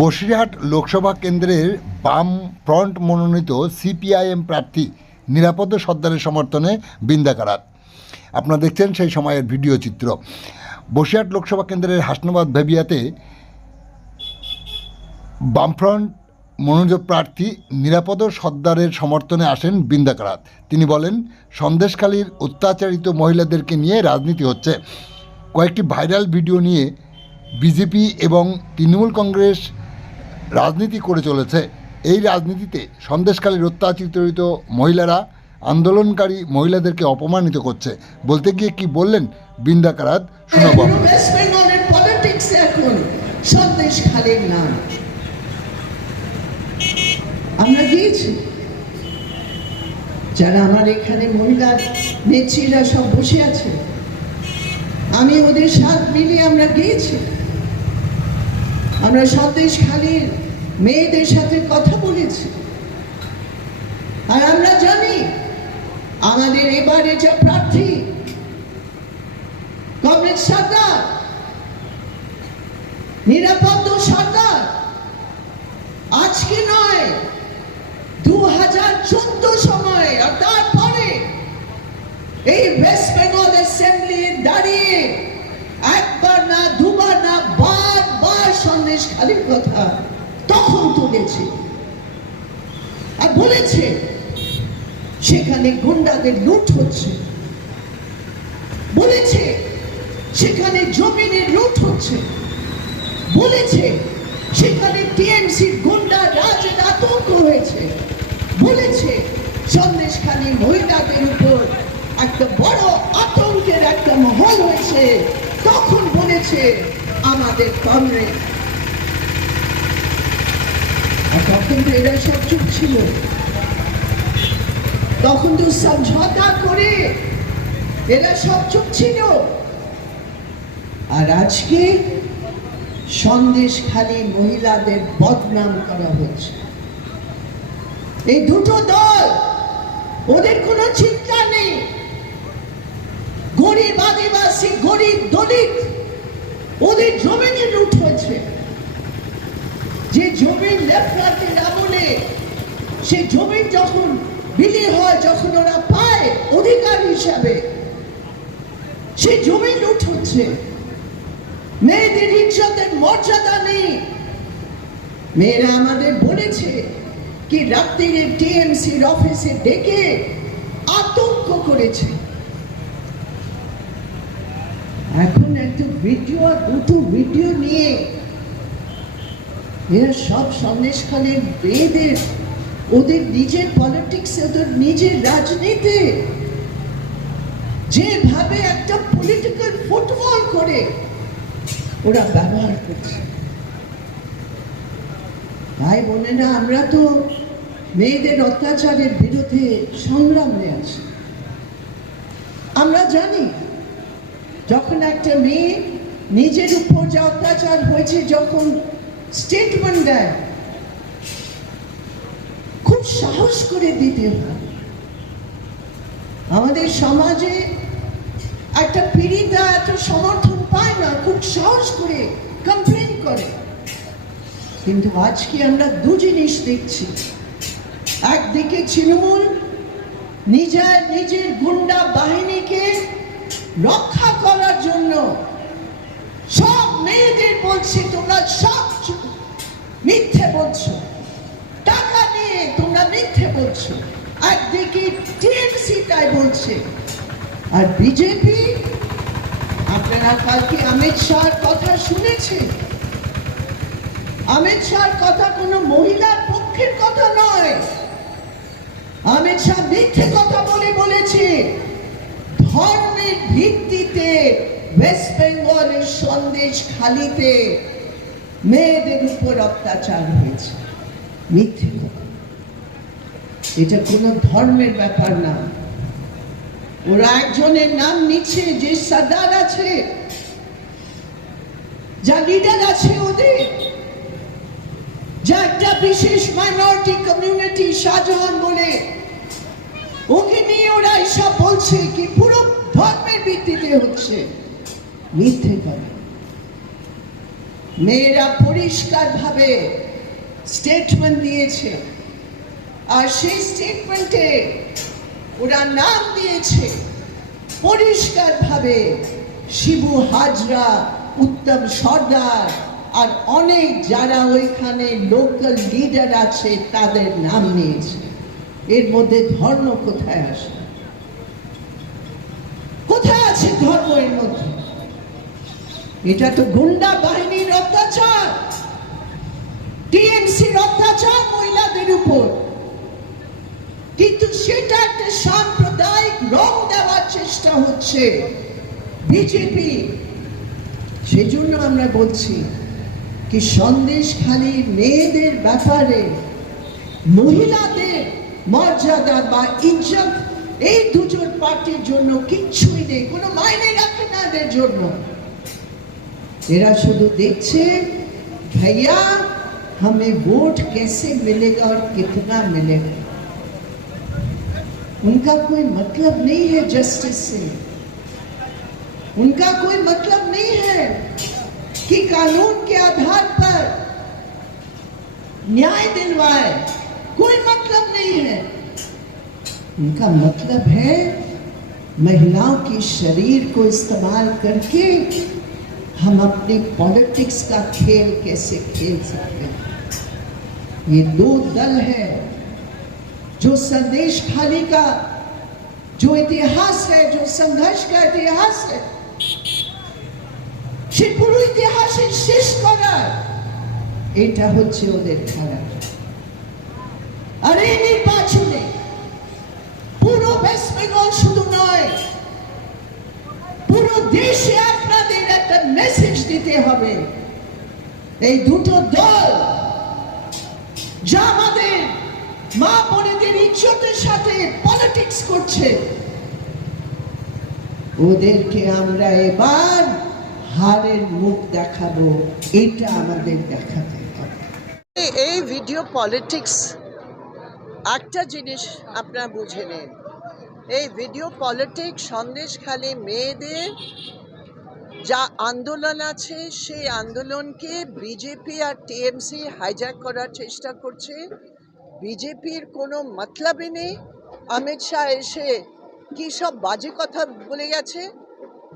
বসিরহাট লোকসভা কেন্দ্রের বাম ফ্রন্ট মনোনীত সিপিআইএম প্রার্থী নিরাপদ সর্দারের সমর্থনে বিন্দাকারাত। আপনারা দেখছেন সেই সময়ের ভিডিও চিত্র। বসিরহাট লোকসভা কেন্দ্রের হাসনাবাদ ভেবিয়াতে বামফ্রন্ট মনোনীত প্রার্থী নিরাপদ সর্দারের সমর্থনে আসেন বিন্দাকারাত। তিনি বলেন, সন্দেশখালীর অত্যাচারিত মহিলাদেরকে নিয়ে রাজনীতি হচ্ছে। কয়েকটি ভাইরাল ভিডিও নিয়ে বিজেপি এবং তৃণমূল কংগ্রেস রাজনীতি করে চলেছে। এই রাজনীতিতে সন্দেশখালীর অত্যাচারিত মহিলারা আন্দোলনকারী মহিলাদেরকে অপমানিত করছে। বলতে গিয়ে কি বললেন বিন্দাকারাত, শোনাবো। ওয়েস্ট বেঙ্গলের পলিটিক্স এখন সন্দেশখালীর নাম। আমরা গিয়েছি, যারা আমার এখানে মহিলা নেত্রীরা সব বসে আছে, আমি ওদের সাথে মিলে আমরা গিয়েছি। আমরা সন্দেশখালীর মেয়েদের সাথে কথা বলেছি, আর আমরা জানি আমাদের এবারে যে প্রার্থী কমরেড সর্দার, নিরাপদ সর্দার, আজকে নয় 2014 সময় আর তারপরে এই ওয়েস্ট বেঙ্গল অ্যাসেম্বলি দাঁড়িয়ে একবার না দুবার না বারবার সন্দেশখালীর কথা তখন তুলেছে আর বলেছে সেখানে গুন্ডাদের লুট হচ্ছে, বলেছে সেখানে জমিনের লুট হচ্ছে, বলেছে সেখানে টিএমসি গুন্ডা রাজের আতঙ্ক হয়েছে, বলেছে সন্দেশখালী মহিলাদের উপর একটা বড় আতঙ্কের একটা মহল হয়েছে। তখন বলেছে আমাদের কংগ্রেস, তখন তো এরা সব চুপ ছিল, তখন তো সমঝোতা করে এরা সব চুপ ছিল। আর আজকে সন্দেশখালী মহিলাদের বদনাম করা হচ্ছে। এই দুটো দল, ওদের কোনো চিন্তা নেই। গরিব আদিবাসী, গরিব দলিত, ওদের জমিনে লুট হয়েছে। যে জমিন লেফটেন্যান্টের আমলে সে জমি যখন বিলি হয়, যখন ওরা পায় অধিকার হিসাবে, সে জমি লুট হচ্ছে। মেয়েদের ইজ্জতের মর্যাদা নেই। মেয়েরা আমাদের বলেছে কি রাত্রিরে টিএমসির অফিসে ডেকে আতঙ্ক করেছে। এখন একটা ভিডিও, দুটো ভিডিও নিয়ে এরা সব সন্দেশখালীর মেয়েদের ওদের নিজের পলিটিক্স, ওদের নিজের রাজনীতি যেভাবে একটা পলিটিক্যাল ফুটবল করে ওরা ব্যবহার করছে। ভাই বোনেরা, আমরা তো মেয়েদের অত্যাচারের বিরুদ্ধে সংগ্রামে আছি। আমরা জানি যখন একটা মেয়ে নিজের উপর যে অত্যাচার হয়েছে, যখন স্টেটমেন্ট দেয়, খুব সাহস করে দিতে হয়। আমাদের সমাজে একটা পীড়িতা এত সমর্থন পায় না, খুব সাহস করে কমপ্লেন করে। কিন্তু আজকে আমরা দু জিনিস দেখছি। একদিকে তৃণমূল নিজের গুন্ডা বাহিনীকে রক্ষা করার জন্য সব মেয়েদের বলছে তোমরা সব মিথ্যে বলছো, টাকা নিয়ে তোমরা মিথ্যে বলছো। একদিকে টিএমসি তাই বলছে। আর বিজেপি, আপনারা কালকে অমিত শাহর কথা শুনেছেন। অমিত শাহর কথা কোনো মহিলার পক্ষের কথা নয়। অমিত শাহ মিথ্যে কথা বলেছে ধর্মের ভিত্তিতে ওয়েস্ট বেঙ্গলের সন্দেশখালীতে মেয়েদের উপর অত্যাচার হয়েছে। মিথ্যে কথা, এটা কোনো ধর্মের ব্যাপার না। ওরা একজনের নাম নিচ্ছে, যে সর্দার আছে, যা লিডার আছে ওদের, যা একটা বিশেষ মাইনরিটি কমিউনিটি শাহজাহান বলে, ওকে নিয়ে ওরা এসব বলছে কি পুরো ধর্মের ভিত্তিতে হচ্ছে। মিথ্যে কথা। মেয়েরা পরিষ্কারভাবে স্টেটমেন্ট দিয়েছে, আর সেই স্টেটমেন্টে ওরা নাম দিয়েছে পরিষ্কারভাবে শিবু হাজরা, উত্তম সর্দার আর অনেক যারা ওইখানে লোকাল লিডার আছে তাদের নাম নিয়েছে। এর মধ্যে ধর্ম কোথায় আসে? কোথায় আছে ধর্ম এর মধ্যে? এটা তো গুন্ডা বাহিনীর অত্যাচার, টিএমসির অত্যাচার মহিলাদের উপর। কিন্তু সেটা একটা সাম্প্রদায়িক রং দেওয়ার চেষ্টা হচ্ছে বিজেপি। সেজন্য আমরা বলছি কি সন্দেশখালী মেয়েদের ব্যাপারে মহিলাদের মর্যাদা বা ইজ্জত এই দুজন পার্টির জন্য কিচ্ছুই নেই, কোনো মাইনে রাখে না এদের জন্য। এরা শুধু দেখছে भैया हमें वोट कैसे मिलेगा और कितना मिलेगा। उनका कोई मतलब नहीं है जस्टिस से, उनका कोई मतलब नहीं है कि कानून के आधार पर न्याय दिलवाए, कोई मतलब नहीं है। उनका मतलब है महिलाओं के शरीर को इस्तेमाल करके हम अपने पॉलिटिक्स का खेल कैसे खेल सकते हैं। ये दो दल है जो संदेशखाली का जो इतिहास है, जो संघर्ष का इतिहास है, সে পুরো ইতিহাসে শেষ করার এটা হচ্ছে ওদের খেলা। আর এই নির্বাচনে পুরো ওয়েস্ট বেঙ্গল শুধু নয়, পুরো দেশে আপনাদের একটা মেসেজ দিতে হবে। এই দুটো দল যা আমাদের মা বোনেদের ইজ্জতের সাথে পলিটিক্স করছে, ওদেরকে আমরা এবার হারের মুখ দেখাবো, এটা আমাদের দেখাতে হবে। এই ভিডিও পলিটিক্স একটা জিনিস আপনারা বুঝে নিন, এই ভিডিও পলিটিক্স সন্দেশখালী মেয়েদের যা আন্দোলন আছে সেই আন্দোলনকে বিজেপি আর টিএমসি হাইজ্যাক করার চেষ্টা করছে। বিজেপির কোনো মতলবই নেই। অমিত শাহ এসে কী সব বাজে কথা বলে গেছে,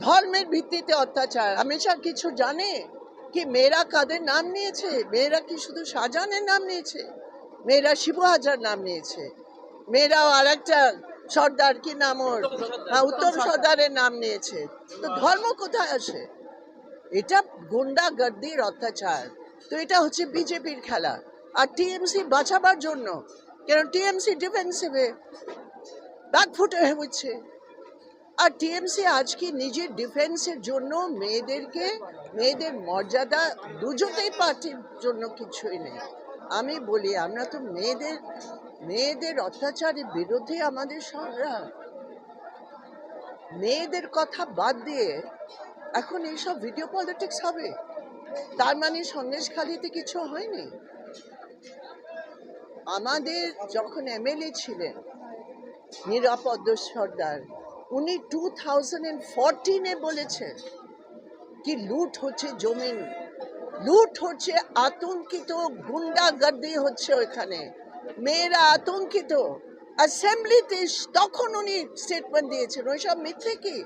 ধর্মের ভিত্তিতে অত্যাচার। অমিত শাহ কিছু জানে কি মেয়েরা কাদের নাম নিয়েছে? মেয়েরা কি শুধু শাহজাহানের নাম নিয়েছে? মেয়েরা শিবু হাজার নাম নিয়েছে, মেয়েরাও আর একটা সর্দার, কি নাম ওর, উত্তম সর্দারের নাম নিয়েছে। তো ধর্ম কোথায় আসে? এটা গুন্ডাগর্দির অত্যাচার। তো এটা হচ্ছে বিজেপির খেলা, আর টিএমসি বাঁচাবার জন্য, কারণ টিএমসি ডিফেন্সিভে ব্যাকফুটে হয়ে হচ্ছে। আর টিএমসি আজকে নিজের ডিফেন্সের জন্য মেয়েদের মর্যাদা দুজনেই পার্টির জন্য কিছুই নেই। আমি বলি আমরা তো মেয়েদের অত্যাচারের বিরুদ্ধে আমাদের সংগ্রাম। মেয়েদের কথা বাদ দিয়ে এখন এইসব ভিডিও পলিটিক্স হবে, তার মানে সন্দেশখালীতে কিছু হয়নি। আমাদের যখন এমএলএ ছিলেন নিরাপদ সর্দার, উনি 2014-এ বলেছেন কি লুট হচ্ছে জমিন, লুট হচ্ছে, আতঙ্কিত গুন্ডাগর্দি হচ্ছে ওইখানে, মেয়েরা আতঙ্কিত। অ্যাসেম্বলিতে তখন উনি স্টেটমেন্ট দিয়েছেন। ওইসব মিথ্যে কি?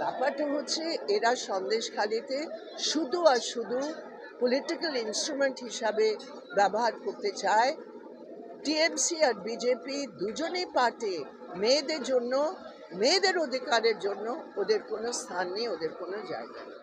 ব্যাপারটা হচ্ছে এরা সন্দেশখালীতে শুধু আর শুধু পলিটিক্যাল ইনস্ট্রুমেন্ট হিসাবে ব্যবহার করতে চায়। টিএমসি আর বিজেপি দুজনেই পার্টি মেয়েদের জন্য, মেয়েদের অধিকারের জন্য ওদের কোনো স্থান নেই, ওদের কোনো জায়গা নেই।